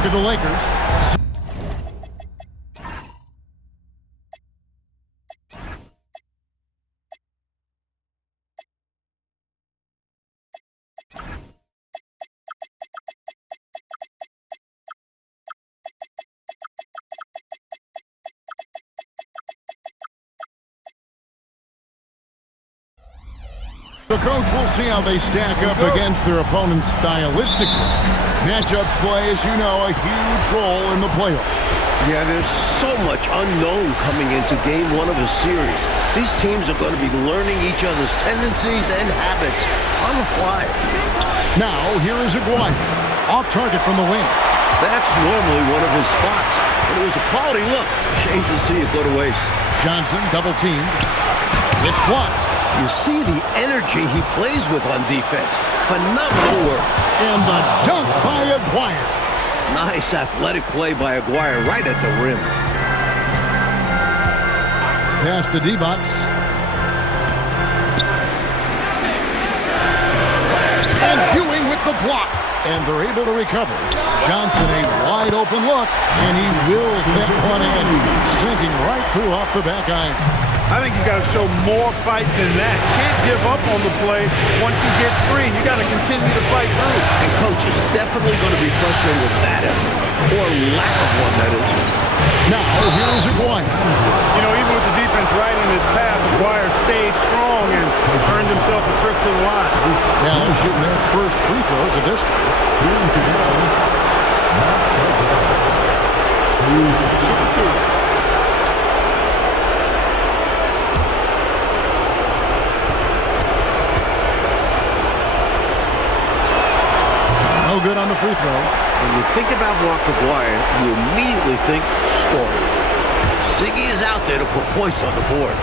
Look at the Lakers. The coach will see how they stack up against their opponents stylistically. Matchups play, as you know, a huge role in the playoffs. Yeah, there's so much unknown coming into game one of a series. These teams are going to be learning each other's tendencies and habits on the fly. Now, here is Aguirre. Off target from the wing. That's normally one of his spots, but it was a quality look. Shame to see it go to waste. Johnson double teamed. It's blocked. You see the energy he plays with on defense. Phenomenal work. And the dunk by Aguirre. Nice athletic play by Aguirre right at the rim. Pass to Divac. And Ewing with the block. And they're able to recover. Johnson, a wide open look. And he wills that one in. Sinking right through off the back iron. I think you got to show more fight than that. Can't give up on the play once you get screened. You got to continue to fight through. And coach is definitely going to be frustrated with that effort, or lack of one, that is. Now, here's Aguirre. You know, even with the defense right in his path, Aguirre stayed strong and earned himself a trip to the line. Now they're shooting their first free throws of this game. Shoot two. No good on the free throw. When you think about Mark Aguirre, you immediately think scoring. Ziggy is out there to put points on the board.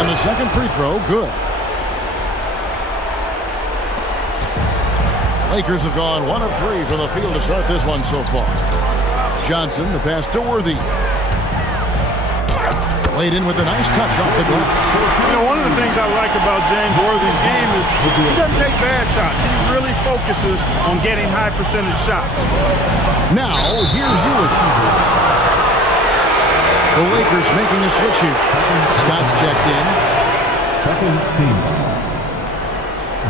And the second free throw, good. Lakers have gone 1 of 3 from the field to start this one so far. Johnson, the pass to Worthy. Laid in with a nice touch off the glass. You know, one of the things I like about James Worthy's game is he doesn't take bad shots. He really focuses on getting high percentage shots. Now, here's Ewing. The Lakers making a switch here. Scott's checked in. Second team.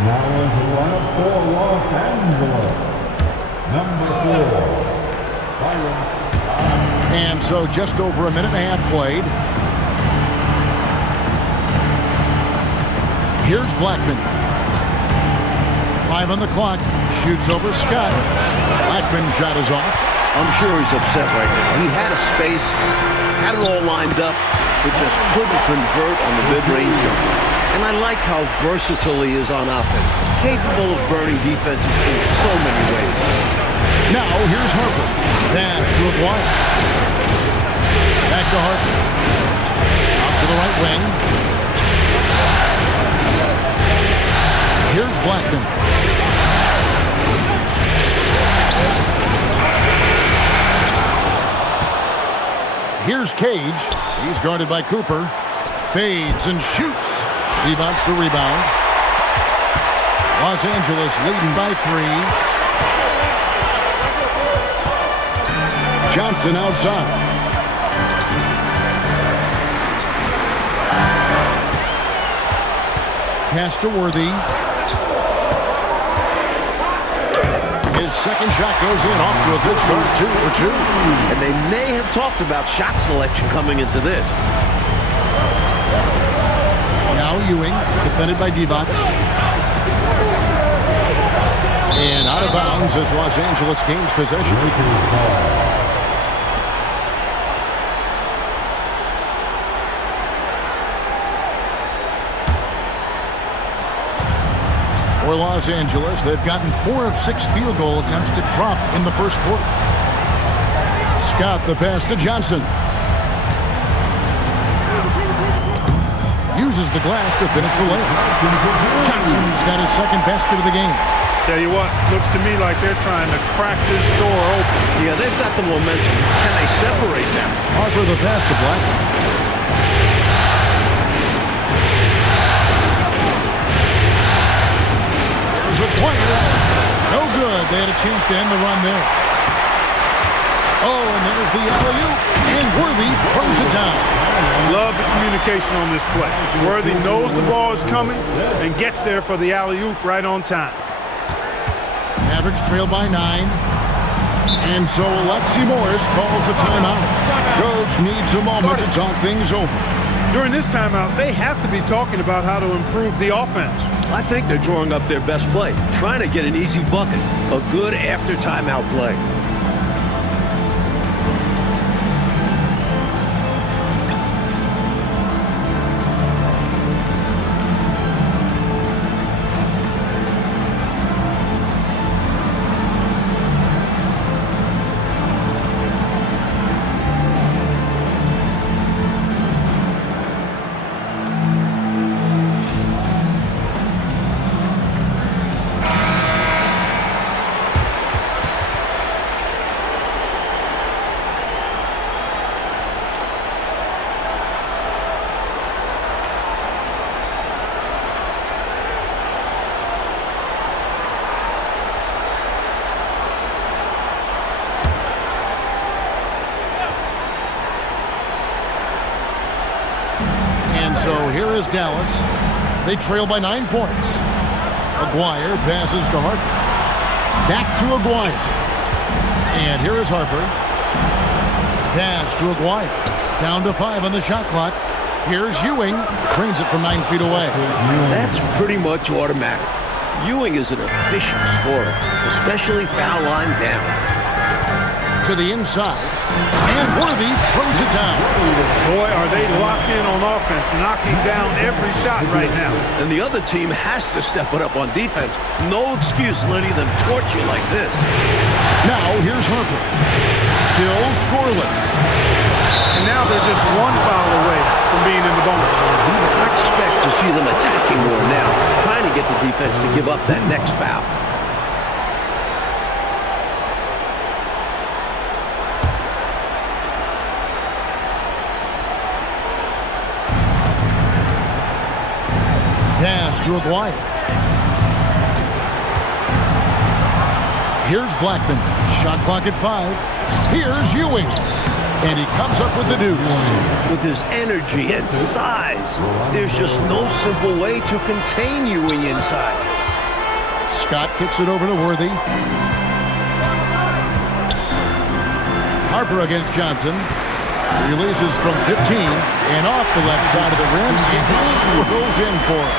Now into lineup for Los Angeles. Number 4, Byron. And so just over a minute and a half played. Here's Blackman. 5 on the clock. Shoots over Scott. Blackman's shot is off. I'm sure he's upset right now. He had a space, had it all lined up, but just couldn't convert on the mid-range jumper. And I like how versatile he is on offense, capable of burning defenses in so many ways. Now here's Harper. Pass to Aguirre. Back to Harper. Out to the right wing. Here's Blackman. Here's Cage. He's guarded by Cooper. Fades and shoots. Divac the rebound. Los Angeles leading by 3. Johnson outside. Pass to Worthy. His second shot goes in, off to a good start, 2 for 2. And they may have talked about shot selection coming into this. Now Ewing, defended by Divac. And out of bounds as Los Angeles gains possession. For Los Angeles, they've gotten 4 of 6 field goal attempts to drop in the first quarter. Scott, the pass to Johnson. Uses the glass to finish the layup. Johnson's got his second basket of the game. Tell you what, looks to me like they're trying to crack this door open. Yeah, they've got the momentum. Can they separate them? Harper the pass to Black. There's a player. but they had a chance to end the run there. Oh, and there's the alley-oop, and Worthy throws it down. Love the communication on this play. Worthy knows the ball is coming and gets there for the alley-oop right on time. Mavericks trail by 9. And so Alexi Morris calls a timeout. Coach needs a moment to talk things over. During this timeout, they have to be talking about how to improve the offense. I think they're drawing up their best play, trying to get an easy bucket, a good after timeout play. So here is Dallas. They trail by 9 points. Aguirre passes to Harper. Back to Aguirre. And here is Harper. Pass to Aguirre. Down to 5 on the shot clock. Here's Ewing. Trains it from 9 feet away. That's pretty much automatic. Ewing is an efficient scorer, especially foul line down. To the inside, and Worthy throws it down. Boy, are they locked in on offense, knocking down every shot right now. And the other team has to step it up on defense. No excuse letting them torch you like this. Now here's Harper. Still scoreless. And now they're just one foul away from being in the bonus. I expect to see them attacking more now, trying to get the defense to give up that next foul. Pass to Aguirre. Here's Blackman. Shot clock at 5. Here's Ewing. And he comes up with the deuce. With his energy and size, there's just no simple way to contain Ewing inside. Scott kicks it over to Worthy. Harper against Johnson. Releases from 15 and off the left side of the rim, and he swirls in for it.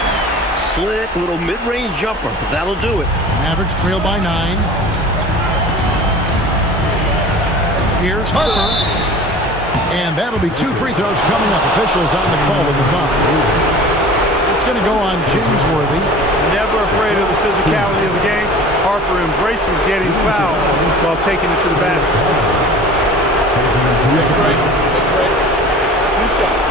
Slick little mid-range jumper. That'll do it. Mavericks trail by 9. Here's Harper. And that'll be 2 free throws coming up. Officials on the call with the foul. It's going to go on James Worthy. Never afraid of the physicality of the game. Harper embraces getting fouled while taking it to the basket. Take a break. 2 shots.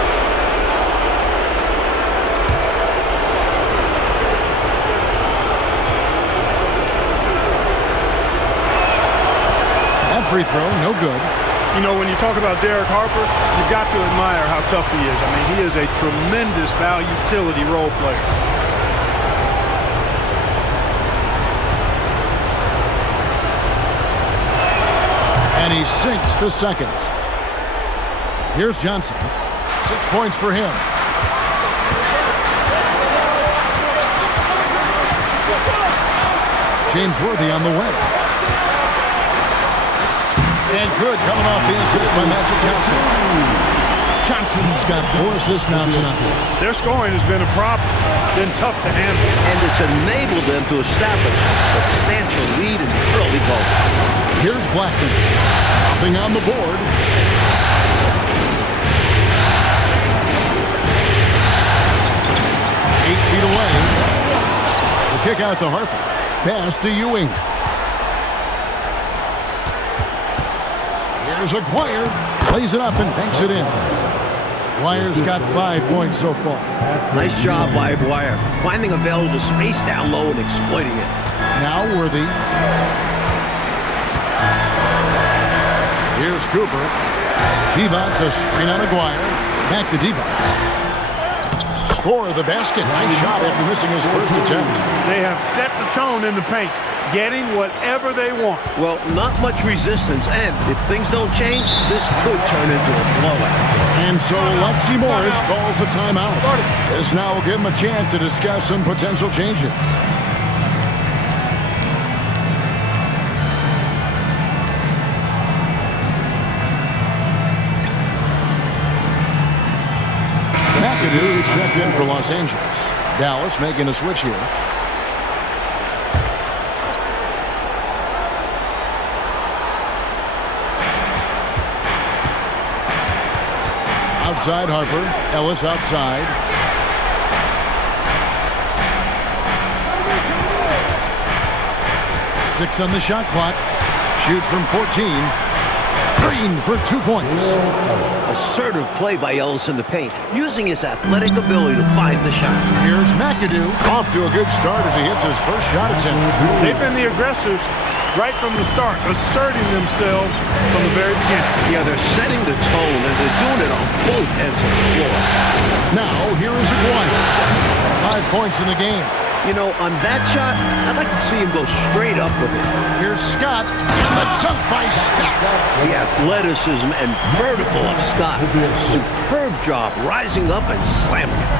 That free throw, no good. You know, when you talk about Derek Harper, you've got to admire how tough he is. I mean, he is a tremendous utility role player. And he sinks the second. Here's Johnson. 6 points for him. James Worthy on the way. And good coming off the assist by Magic Johnson. Johnson's got 4 assists now tonight. Their scoring has been a problem, been tough to handle. And it's enabled them to establish a substantial lead in the early going. Here's Blackman. Nothing on the board. Eight feet away. The kick out to Harper. Pass to Ewing. Here's Aguirre. Plays it up and banks it in. Aguirre's got 5 points so far. Nice job by Aguirre, finding available space down low and exploiting it. Now Worthy. Here's Cooper. Divac a screen on Aguirre. Back to Divac. Score the basket. Nice shot after missing his first attempt. They have set the tone in the paint. getting whatever they want. Well, not much resistance, and if things don't change, this could turn into a blowout. And so Lexi Morris calls a timeout. This now will give him a chance to discuss some potential changes. McAdoo is checked in for Los Angeles. Dallas making a switch here. Outside Harper. Ellis outside. Six on the shot clock. Shoots from 14. Green for 2 points. Assertive play by Ellis in the paint, using his athletic ability to find the shot. Here's McAdoo. Off to a good start as he hits his first shot attempt. They've been the aggressors right from the start, asserting themselves from the very beginning. Yeah, they're setting the tone, and they're doing it on both ends of the floor. Now, here is Aguirre. 5 points in the game. You know, on that shot, I'd like to see him go straight up with it. Here's Scott, and the dunk by Scott. The athleticism and vertical of Scott. Superb job rising up and slamming it.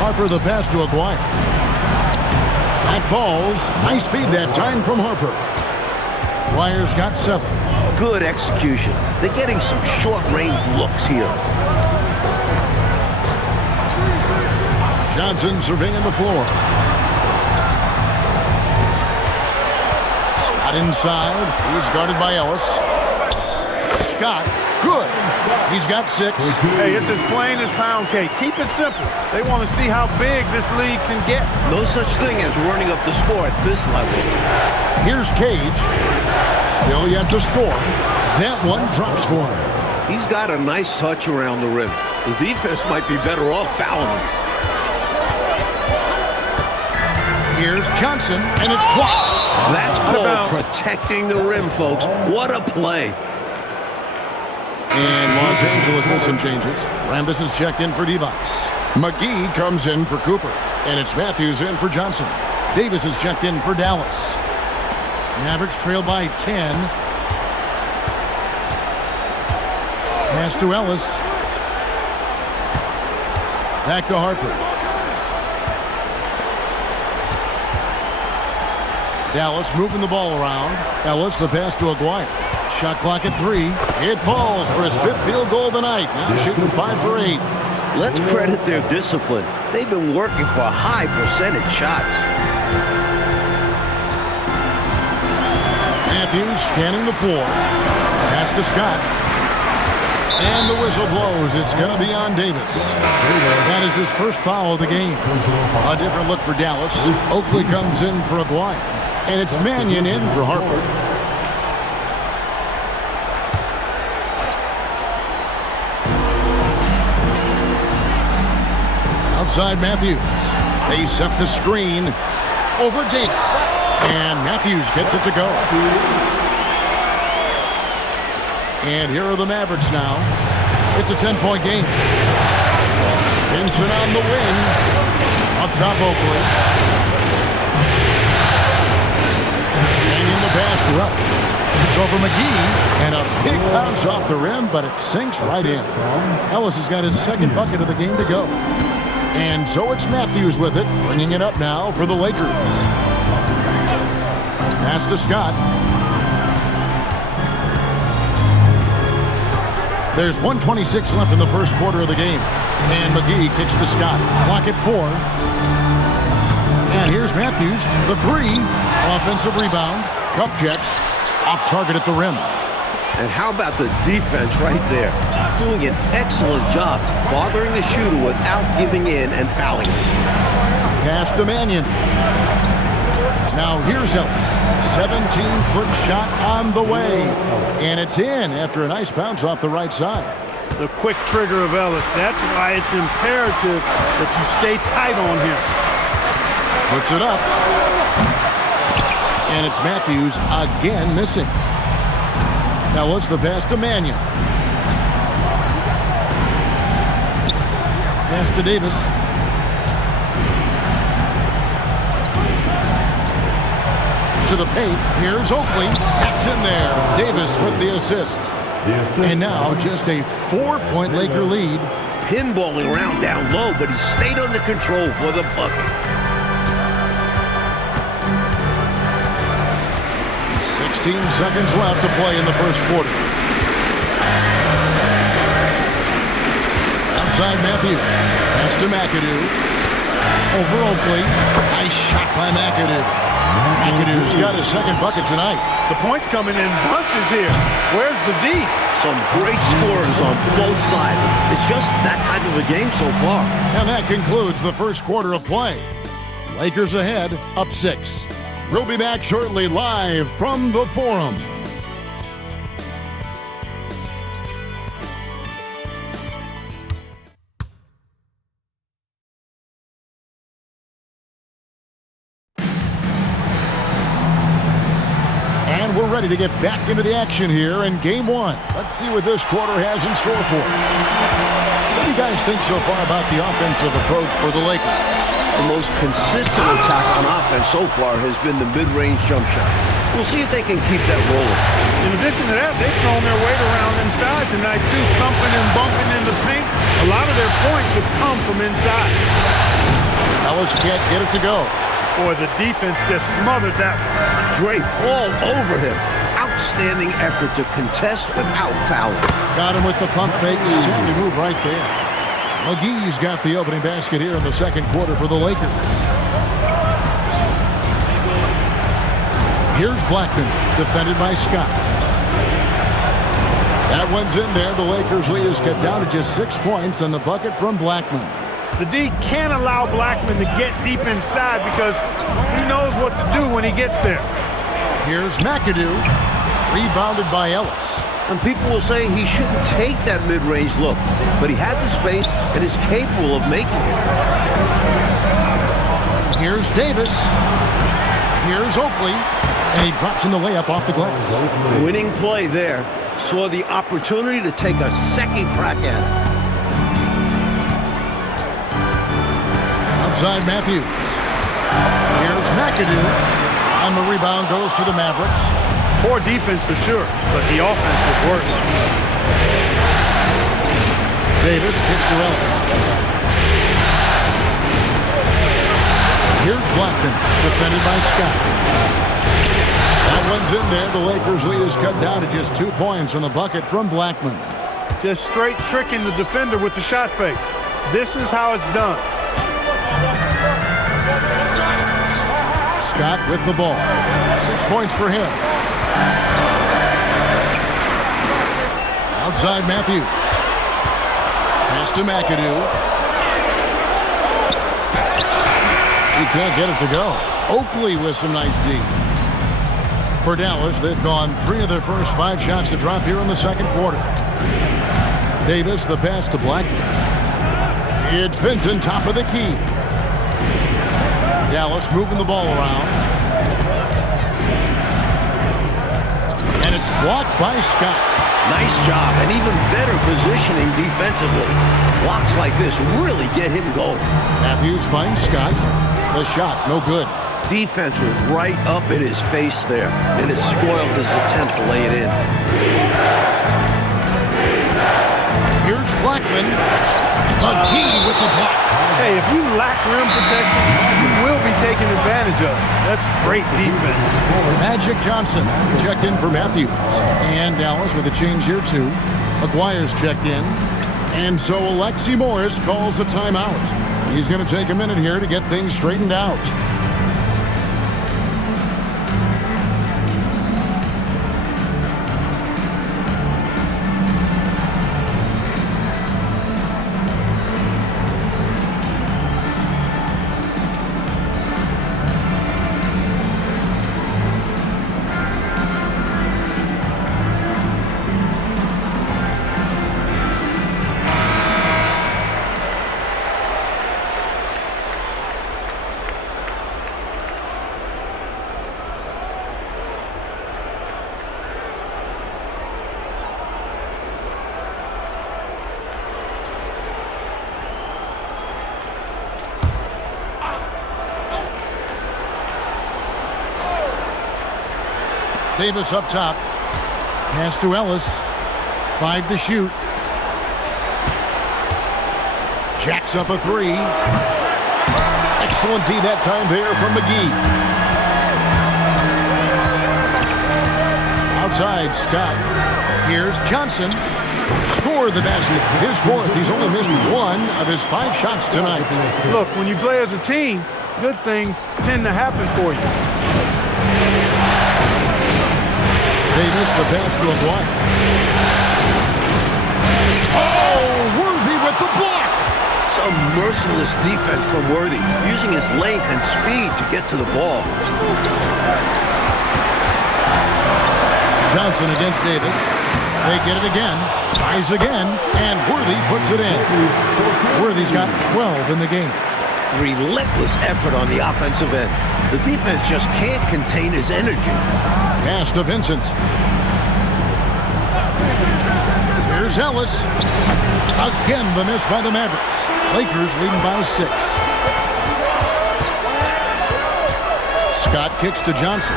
Harper the pass to Aguirre. That falls. Nice feed that time from Harper. Aguirre's got 7. Good execution. They're getting some short-range looks here. Johnson surveying the floor. Scott inside. He's guarded by Ellis. Scott, good. He's got 6. Hey, it's as plain as pound cake. Keep it simple. They want to see how big this league can get. No such thing as running up the score at this level. Here's Cage. Still yet to score. That one drops for him. He's got a nice touch around the rim. The defense might be better off fouling him. Here's Johnson, and it's blocked. That's called protecting the rim, folks. What a play. And Los Angeles with some changes. Rambis is checked in for Device. McGee comes in for Cooper. And it's Matthews in for Johnson. Davis is checked in for Dallas. Mavericks trail by 10. Pass to Ellis. Back to Harper. Dallas moving the ball around. Ellis the pass to Aguirre. Shot clock at 3. It falls for his 5th field goal of the night. Now shooting 5 for 8. Let's credit their discipline. They've been working for high percentage shots. Matthews scanning the floor. Pass to Scott. And the whistle blows. It's going to be on Davis. That is his first foul of the game. A different look for Dallas. Oakley comes in for Aguirre. And it's Mannion in for Harper. Outside Matthews. They set the screen over Davis. And Matthews gets it to go. And here are the Mavericks now. It's a 10-point game. Vincent on the wing. Up top Oakley. The pass to Ellis. It's over McGee, and a big bounce off the rim, but it sinks right in. Ellis has got his 2nd bucket of the game to go. And so it's Matthews with it, bringing it up now for the Lakers. Pass to Scott. There's 1:26 left in the first quarter of the game. And McGee kicks to Scott. Clock at 4. And here's Matthews, the 3. Offensive rebound. Cup check. Off target at the rim. And how about the defense right there? Doing an excellent job bothering the shooter without giving in and fouling him. Pass to Mannion. Now here's Ellis. 17-foot shot on the way. And it's in after a nice bounce off the right side. The quick trigger of Ellis. That's why it's imperative that you stay tight on him. Puts it up. And it's Matthews again missing. Ellis the pass to Mannion. Pass to Davis. into the paint. Here's Oakley. That's in there. Davis with the assist. And now just a 4-point Laker lead. Pinballing around down low, but he stayed under control for the bucket. 16 seconds left to play in the first quarter. Outside Matthews. Pass to McAdoo. Over Oakley. Nice shot by McAdoo. McAdoo's got his second bucket tonight. The points coming in bunches here. Where's the D? Some great scorers on both sides. It's just that type of a game so far. And that concludes the first quarter of play. Lakers ahead, up 6. We'll be back shortly live from the Forum. And we're ready to get back into the action here in Game 1. Let's see what this quarter has in store for us. What do you guys think so far about the offensive approach for the Lakers? The most consistent attack on offense so far has been the mid-range jump shot. We'll see if they can keep that rolling. In addition to that, they've thrown their weight around inside tonight, too, thumping and bumping in the paint. A lot of their points have come from inside. Ellis can't get it to go. Boy, the defense just smothered that one. Draped all over him. Outstanding effort to contest without fouling. Got him with the pump fake. Sandy move right there. McGee's got the opening basket here in the second quarter for the Lakers. Here's Blackman, defended by Scott. That one's in there. The Lakers lead is cut down to just 6 points and the bucket from Blackman. The D can't allow Blackman to get deep inside because he knows what to do when he gets there. Here's McAdoo, rebounded by Ellis. And people will say he shouldn't take that mid-range look, but he had the space and is capable of making it. Here's Davis. Here's Oakley. And he drops in the layup off the glass. Winning play there. Saw the opportunity to take a second crack at it. Outside Matthews. Here's McAdoo. And the rebound goes to the Mavericks. Poor defense for sure, but the offense was worse. Davis kicks to Ellis. Here's Blackman, defended by Scott. That one's in there. The Lakers lead is cut down to just 2 points on the bucket from Blackman. Just straight tricking the defender with the shot fake. This is how it's done. Scott with the ball. 6 points for him. Outside Matthews. Pass to McAdoo. He can't get it to go. Oakley with some nice D. For Dallas, they've gone 3 of their first 5 shots to drop here in the second quarter. Davis, the pass to Blackman. It's Vincent, top of the key. Dallas moving the ball around. And it's blocked by Scott. Nice job, and even better positioning defensively. Blocks like this really get him going. Matthews finds Scott. The shot, no good. Defense was right up in his face there, and it spoiled his attempt to lay it in. Here's Blackman. McGee with the block. Hey, if you lack rim protection, you will be taken advantage of. That's great defense. Magic Johnson checked in for Matthews. And Dallas with a change here too. McGuire's checked in. And so Alexi Morris calls a timeout. He's going to take a minute here to get things straightened out. Davis up top. Pass to Ellis. 5 to shoot. Jacks up a 3. Excellent D that time there from McGee. Outside, Scott. Here's Johnson. Score the basket. His 4th. He's only missed 1 of his 5 shots tonight. Look, when you play as a team, good things tend to happen for you. Davis, the pass to Aguirre. Oh, Worthy with the block. Some merciless defense from Worthy, using his length and speed to get to the ball. Johnson against Davis. They get it again. Tries again. And Worthy puts it in. Worthy's got 12 in the game. Relentless effort on the offensive end. The defense just can't contain his energy. Pass to Vincent. Here's Ellis. Again, the miss by the Mavericks. Lakers leading by 6. Scott kicks to Johnson.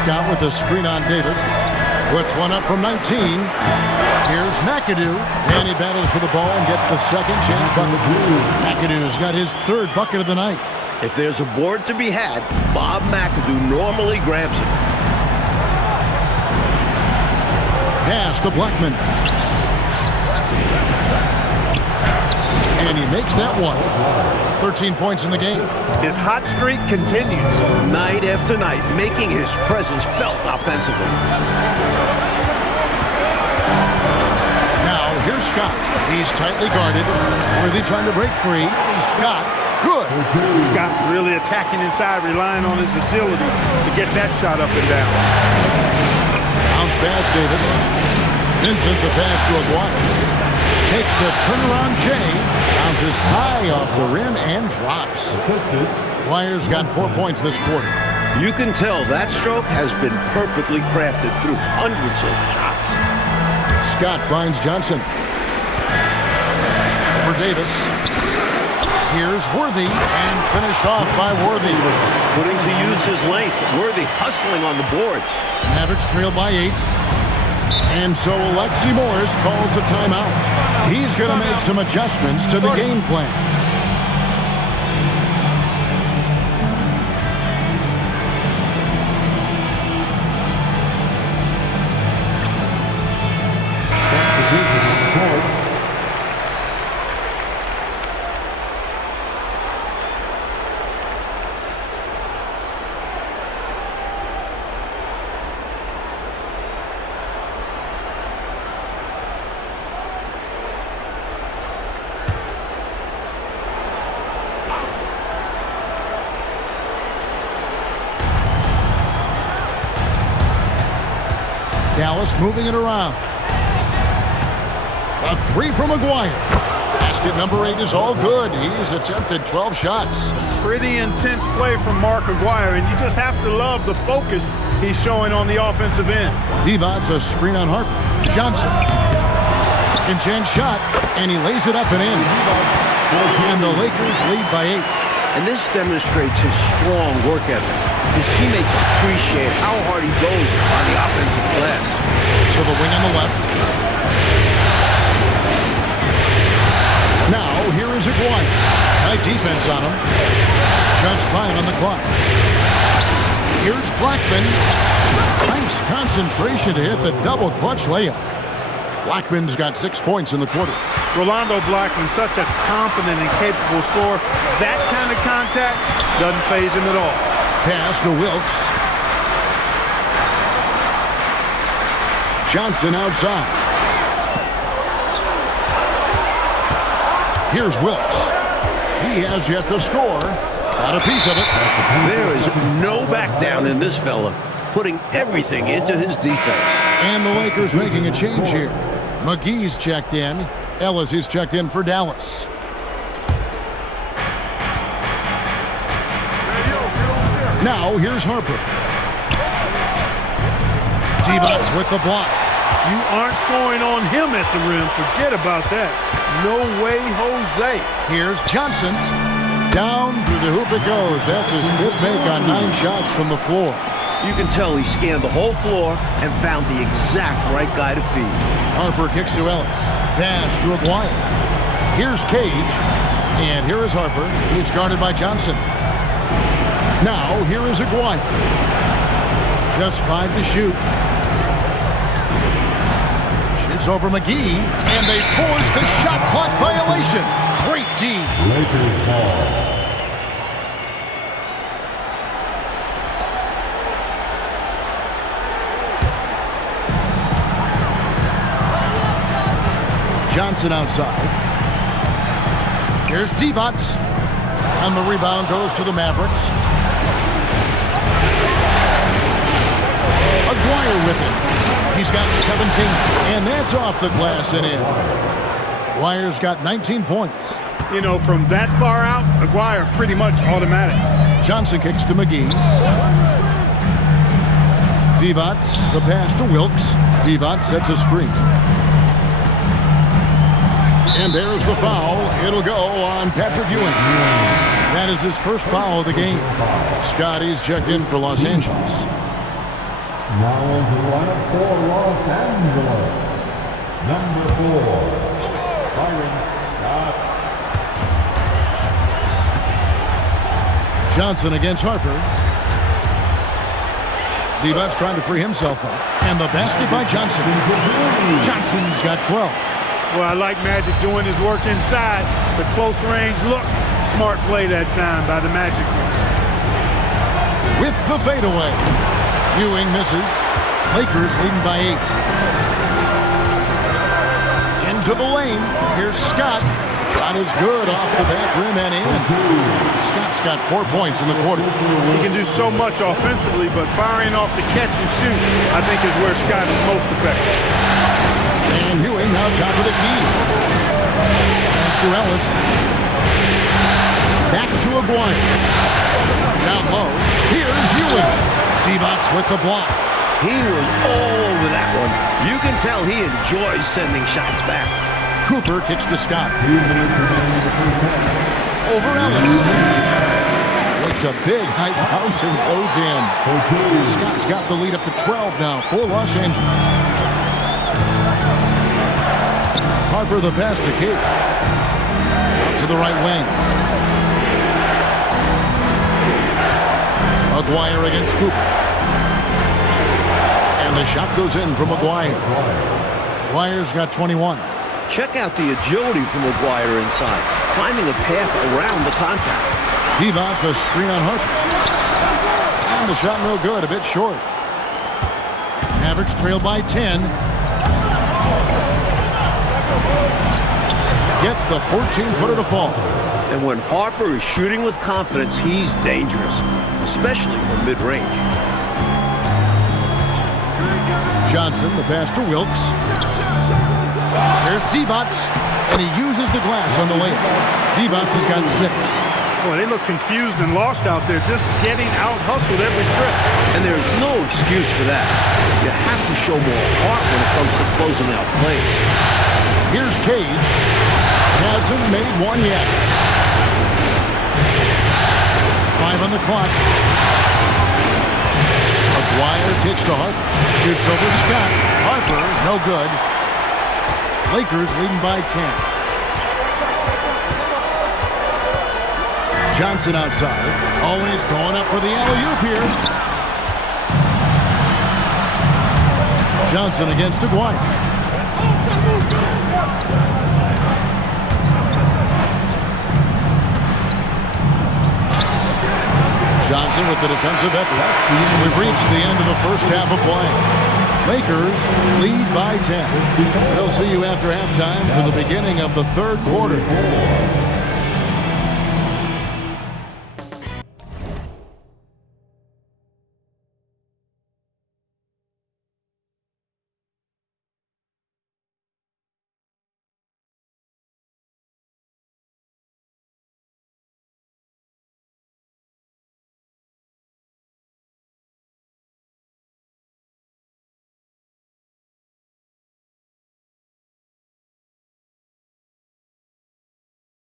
Scott with a screen on Davis. Puts one up from 19. Here's McAdoo. And he battles for the ball and gets the second chance bucket. McAdoo's got his 3rd bucket of the night. If there's a board to be had, Bob McAdoo normally grabs it. Pass to Blackman. And he makes that one. 13 points in the game. His hot streak continues. Night after night, making his presence felt offensively. Now, here's Scott. He's tightly guarded. Worthy trying to break free. Scott, good. Scott really attacking inside, relying on his agility to get that shot up and down. Bounce pass, Davis. Vincent, the pass to Aguirre. Takes the turnaround J. Bounces high off the rim and drops. Aguirre's got 4 points this quarter. You can tell that stroke has been perfectly crafted through hundreds of shots. Scott finds Johnson. For Davis. Here's Worthy, and finished off by Worthy. Putting to use his length, Worthy hustling on the boards. Mavericks trail by 8. And so Alexi Morris calls a timeout. He's going to make some adjustments to the game plan. Dallas moving it around. A 3 from Aguirre. Basket number 8 is all good. He's attempted 12 shots. Pretty intense play from Mark Aguirre, and you just have to love the focus he's showing on the offensive end. Divac a screen on Harper. Johnson. Second chance shot, and he lays it up and in. And the Lakers lead by 8. And this demonstrates his strong work ethic. His teammates appreciate how hard he goes on the offensive glass. To the wing on the left. Now, here is Aguirre. Tight defense on him. Just 5 on the clock. Here's Blackman. Nice concentration to hit the double clutch layup. Blackman's got 6 points in the quarter. Rolando Blackman, such a confident and capable scorer. That kind of contact doesn't faze him at all. Pass to Wilkes. Johnson outside. Here's Wilkes. He has yet to score. Got a piece of it. There is no back down in this fella, putting everything into his defense. And the Lakers making a change here. McGee's checked in. Ellis is checked in for Dallas. Now, here's Harper. Divac with the block. You aren't scoring on him at the rim. Forget about that. No way, Jose. Here's Johnson. Down through the hoop it goes. That's his 5th make on 9 shots from the floor. You can tell he scanned the whole floor and found the exact right guy to feed. Harper kicks to Ellis. Pass to Aguirre. Here's Cage. And here is Harper. He's guarded by Johnson. Now, here is Aguirre. Just 5 to shoot. Shoots over McGee. And they force the shot clock violation. Great D. Lakers ball. Johnson outside. Here's Divac. And the rebound goes to the Mavericks. Aguirre with it. He's got 17. And that's off the glass and in. Aguirre's got 19 points. You know, from that far out, Aguirre pretty much automatic. Johnson kicks to McGee. Divac, the pass to Wilkes. Divac sets a screen. And there's the foul. It'll go on Patrick Ewing. That is his first foul of the game. Scotty's checked in for Los Angeles. Now on to lineup for Los Angeles. Number 4, Byron Scott. Johnson against Harper. Divac's trying to free himself up. And the basket by Johnson. Johnson's got 12. Well, I like Magic doing his work inside, but close range look. Smart play that time by the Magic. With the fadeaway. Ewing misses. Lakers leading by 8. Into the lane. Here's Scott. Shot is good off the back rim and in. Scott's got 4 points in the quarter. He can do so much offensively, but firing off the catch and shoot, I think, is where Scott is most effective. And Ewing now top of the key. Pass to Ellis. Back to Aguirre. Down low. Here's Ewing. Divac with the block. He was all over that one. You can tell he enjoys sending shots back. Cooper kicks to Scott. Over Ellis. Makes a big high bounce and goes in. Scott's got the lead up to 12 now for Los Angeles. Harper the pass to Cage. Out to the right wing. Aguirre against Cooper. And the shot goes in from Aguirre. Aguirre's got 21. Check out the agility from Aguirre inside, finding a path around the contact. Divac a screen on Harper. And the shot no good, a bit short. Mavericks trail by 10. Gets the 14-footer to fall. And when Harper is shooting with confidence, he's dangerous, especially from mid-range. Johnson, the pass to Wilkes. There's Divac, and he uses the glass on the layup. Divac has got 6. Boy, they look confused and lost out there, just getting out-hustled every trip. And there's no excuse for that. You have to show more heart when it comes to closing out plays. Here's Cage. Hasn't made one yet. 5 on the clock. Aguirre kicks to Harper. Shoots over Scott. Harper, no good. Lakers leading by 10. Johnson outside. Always going up for the alley-oop here. Johnson against Aguirre. Johnson with the defensive effort. We've reached the end of the first half of play. Lakers lead by 10. They'll see you after halftime for the beginning of the third quarter.